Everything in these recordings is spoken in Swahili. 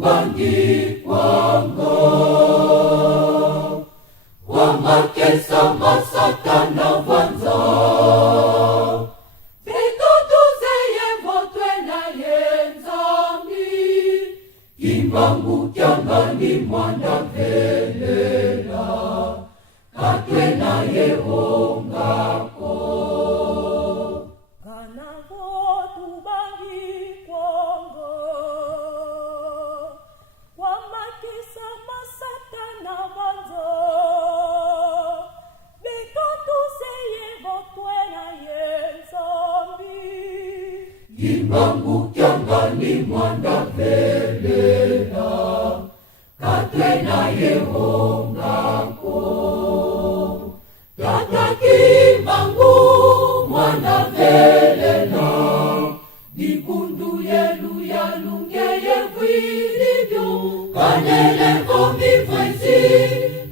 tubangi kwanga wamakesa masatana vanza vitutuzeye votwe na yenzami kimbangu kyangani mwanda velela katwe na yehongako kanavo tubangi kwanga wamakisa masatana vanza vitutuzeye votwe na yenzami kimbangu kyangani mwanda velela katwe na yehongako tata kimbangu mwanda velela dikundu yelu yalungeye vwilivyo kanelevo mivwezi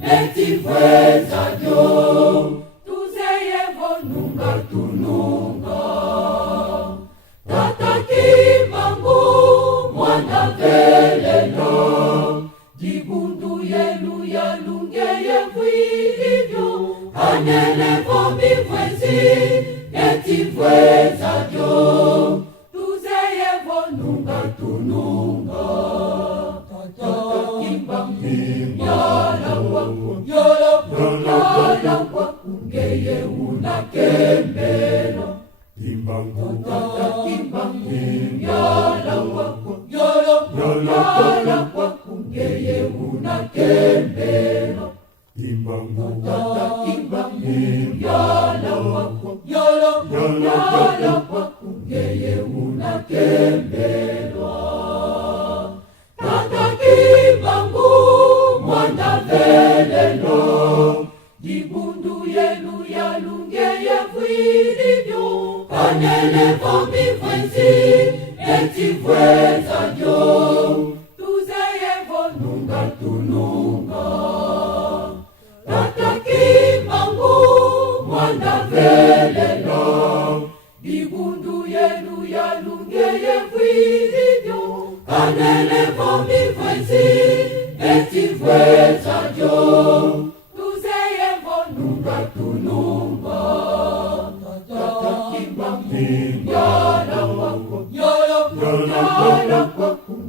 netivwezajo tuzeyevo nunga tununga tata kimbangu mwanda velela dikundu yelu yalungeye vwilivyo kanelevo mivwezi netivwezajo tuzeyevo nunga tununga tata kimbangu yala waku ngeye unakembela tata kimbangu yala waku ngeye unakembela tata kimbangu yala waku ngeye unakembelwa tata kimbangu mwanda velelo dibundu yelu yalungeye vwilivyo kanelevo mivwezi netivwezajo tuzeyevo nunga tununga tata kimbangu mwanda velelo dibundu yelu yalungeye vwilivyo kanelevo mivwezi netivwezajo tuzeyevo nunga tununga tata kimbangu yala waku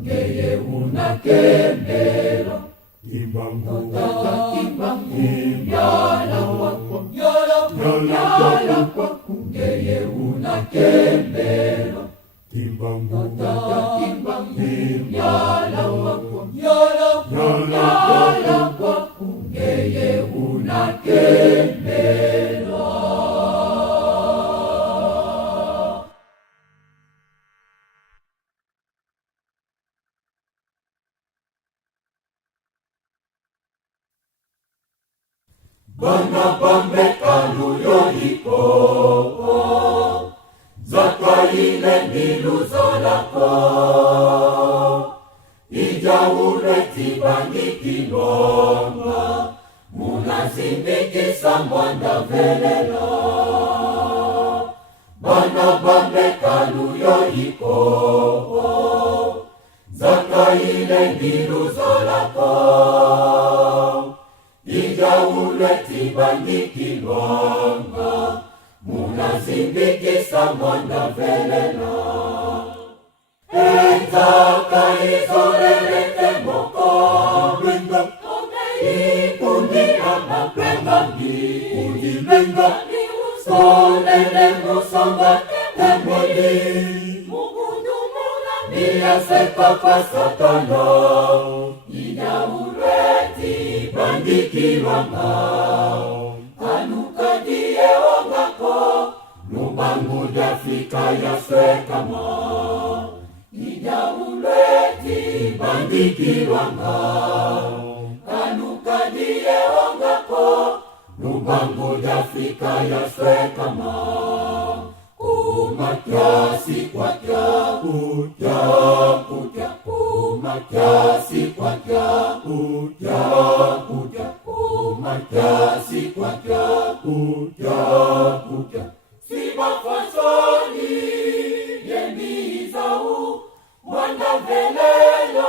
ngeye unakembela tata kimbangu yala waku ngeye unakembela tata kimbangu yala waku ngeye unakembelwa. Bana bambekaluyo ikoko zakwaile niluzo lako ijaulwe tibangikilonga munazimbikisa mwanda velela bana bambekaluyo ikoko zakwaile niluzo lako ijaulwe tibangikilonga munazimbikisa mwanda velela enzaka izolelete moko lwenga ikundi amakwembangi kundi lwenga solele musonga temoli mukundu muna niyasekapa satana ijaulwe tibangikilonga kanukadie ongako lubangu jafika yaswekama ijaulwe tibangikilonga kanukadie ongako lubangu jafika yaswekama kumatyasi kwatya kutya kumatyasi kwatya kutya kumatyasi kwatya kutya sibafasoni yemizau mwanda velela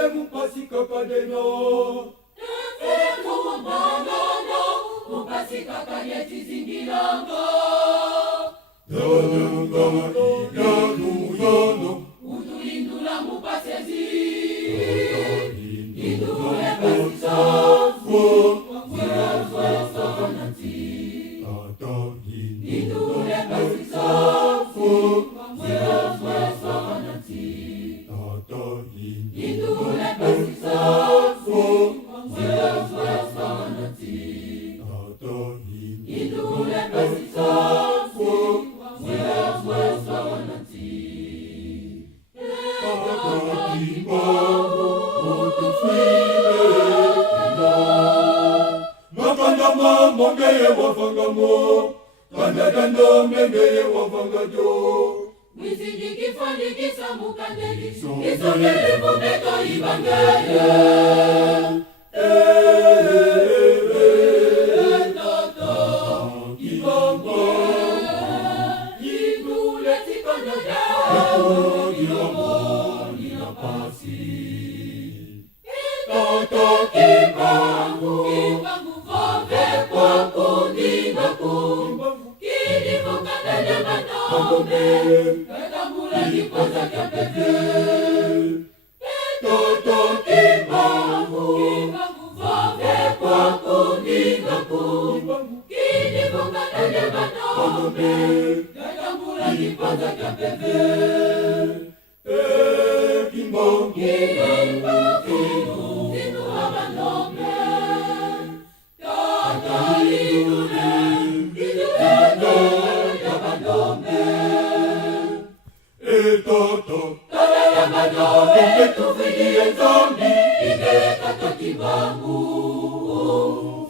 nome mupasika kadeno. Efu mbanano mupasika kanyeti zingilanga. Yanu Utulindula mupasezi. Indule basisafu. Mwezwe sonanti. Indule basisafu. Mwezwe sonanti. Indule basisafu. Mwezwe sonanti. Indule basisafu. Mwezwe sonanti. Makandama mongeye wafangamo, kandadando mengeye wafangajo. Mwisiji kifani kisa mukandeli, isongele mubeto ibangeye. Tata ibangwe, indule tikondode. Ilomo inapasi. Tata kibangu, vove kwa kundingaku. Kilimu kadele manome, kadambula kikwaza kya pepe. Toto kibangu, vove kwa kundingaku. Kilimu kadele manome, kadambula kikwaza kya pepe. Kimbangu, Tinu abanome, tata idule, abanome. Toto, Tata ya manome, tufilie zombi, ige tata kibangu.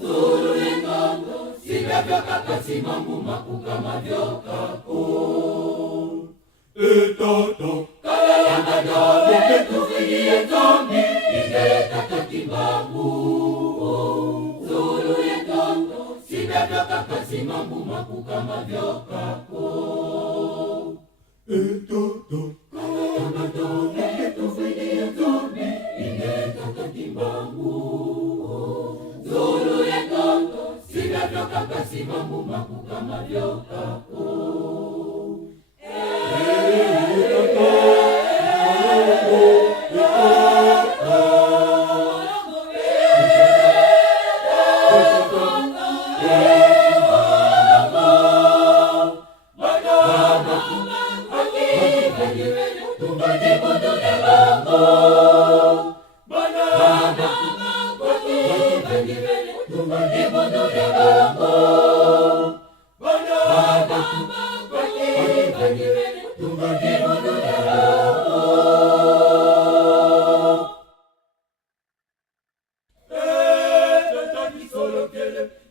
Zulu yengongo, sivyo kaka simangu makuka mavyokako. Toto, Tata ya manome, tufilie zombi, ige tata kibangu. Zulu yengongo, sivyo kaka simangu makuka mavyokako. Toto, Zulu yengongo, sivyo kaka simangu makuka mavyokako.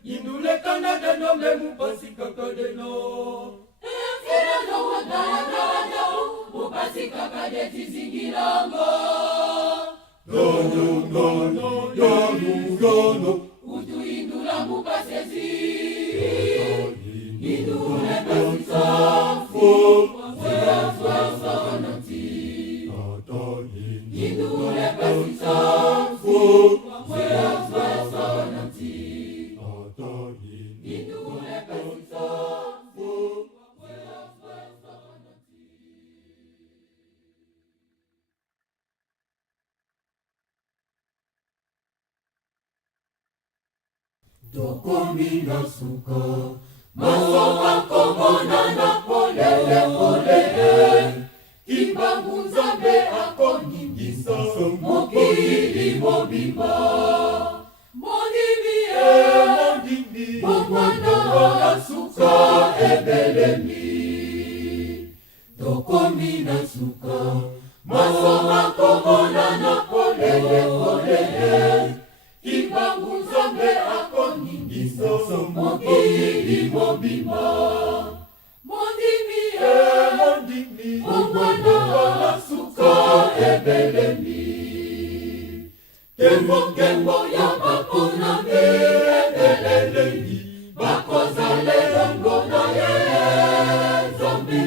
Indule Canada no me mupasika kadeno. Mupasika kadeti zingilanga. Yanu Utuindula mupasezi. Indule basisafu. Mwezwe sonanti. Indule basisafu. Mwezwe sonanti. Indule basisafu. Mwezwe sonanti. Tokomina suka, Masoka komona na polele polele. Kimbangu nzambe akonyingisa. Mokili mobimba. Mondimie. Mokwana na suka ebelemi. Tokomina suka. Masoka komona na polele polele. Kimbangu nzambe akonyingisa. Mokili mobimba. Mondimie. Mokwana na suka ebelemi. Kembo kembo ya bakona ebelemi. Bakozale ngona ye zambi.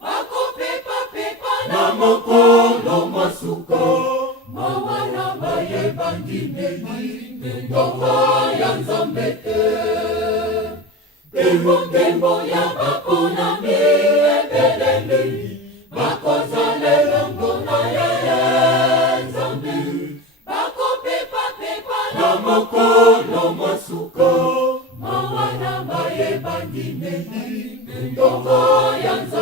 Bako pepa pepa na mokolo masuka. Mawa ngembo ya bakona miebeleli bakozale longo na ye Nzambe bakopepa na mokolo masuka mawana bayebandimeli ntongo ya Nzambe